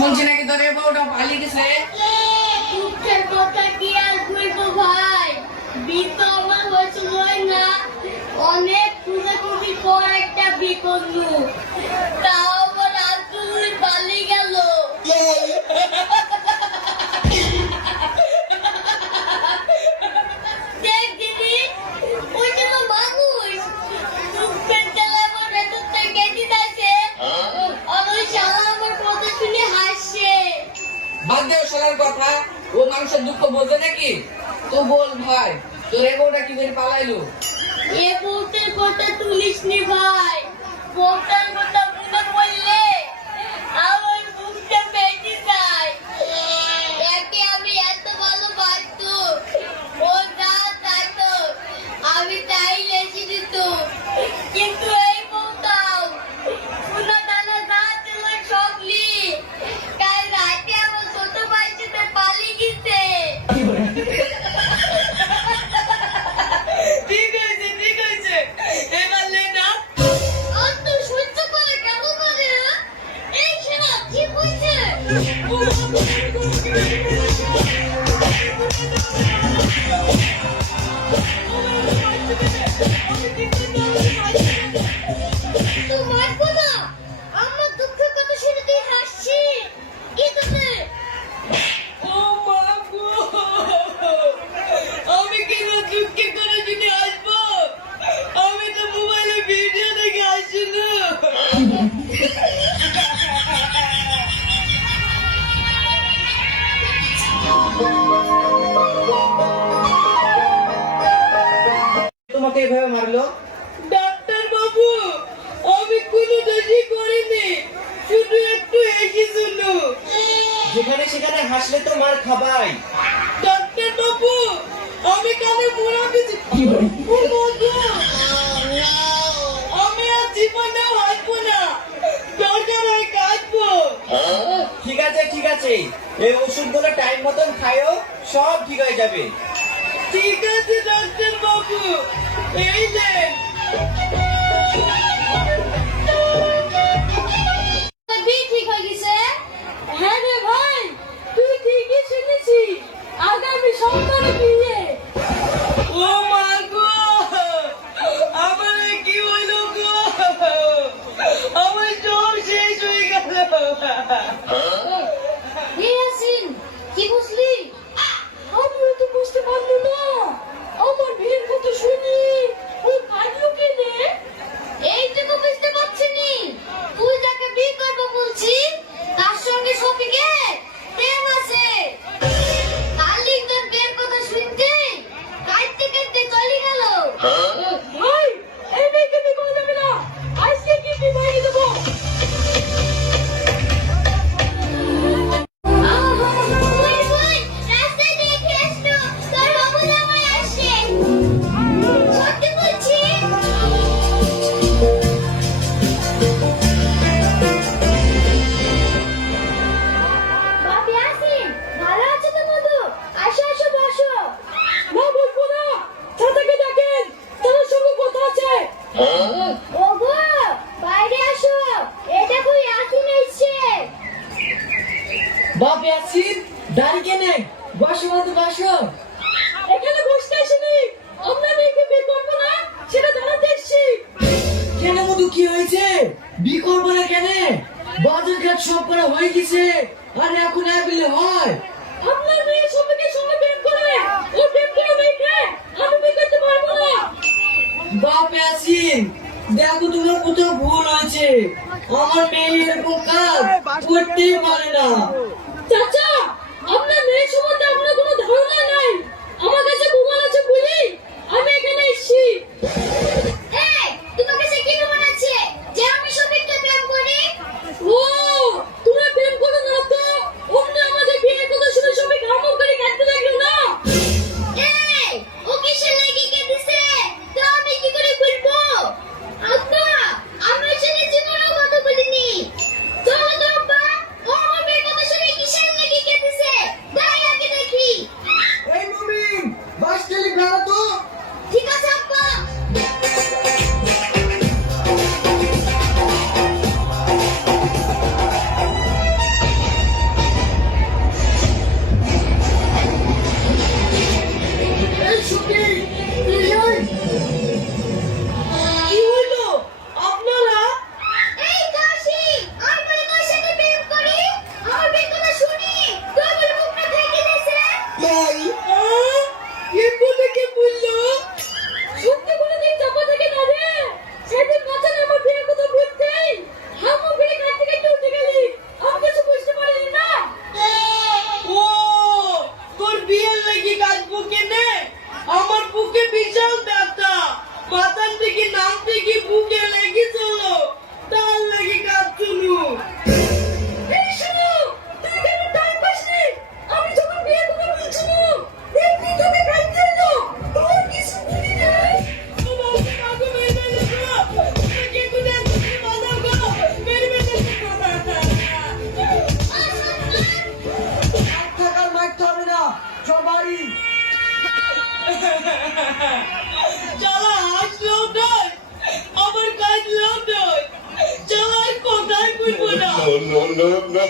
শুনছি নাকি তোর এ বউটা পালিয়ে গেছে? দুঃখের কথা কি আর বলব ভাই? বিতো আমার হয়েছিল হয় না। অনেক খুঁজে পর একটা করলু। তাও দুঃখ বোঝে নাকি তো বল ভাই, তোর এ বউটা কি করে পালাইলো? এ বউটার কথা তুলিস নি ভাই বউটার কথা তো মারবো তোমাকে এভাবে মারলো? ডাক্তার বাবু আমি কোনো দোষই করিনি শুধু একটু হেসেছিল যেখানে সেখানে হাসলে তো মার খাবাই। ডাক্তার বাবু আমি কানে মোড়া দিছি আমি আর জীবনে হাসবো না। দরকার হয় কাঁদবো। ঠিক আছে ঠিক আছে। এই ওষুধগুলো টাইম মতন খায়ও সব ঠিক হয়ে যাবে। ঠিক আছে ডাক্তার বাবু এই দাঁড়ি কেনে বসো বন্ধু বসো। এখানে বসতে আসিনি। আমরা মেয়েকে বিয়ে করব না? সেটা জানাতে এসছি। কেন মধু, কি হয়েছে? বি করব না কেন? বাজার ঘাট সব করা হয়ে গেছে। আর এখন না বললে হয়? আপনার মেয়ে সবাইকে সঙ্গে প্রেম করে। ও প্রেম করে মেয়েকে। আমি বিয়ে করতে পারব না। বাপ ইয়াসিন দেখো তোমার কোথাও ভুল হয়েছে। আমার মেয়ে এরকম কাজ করতেই পারে না। চাচা আপনার মেয়ে সম্বন্ধে আপনার কোনো ধারণা নাই আমার কাছে প্রমাণ আছে বলি আমি এখানে এসেছি no, no, no.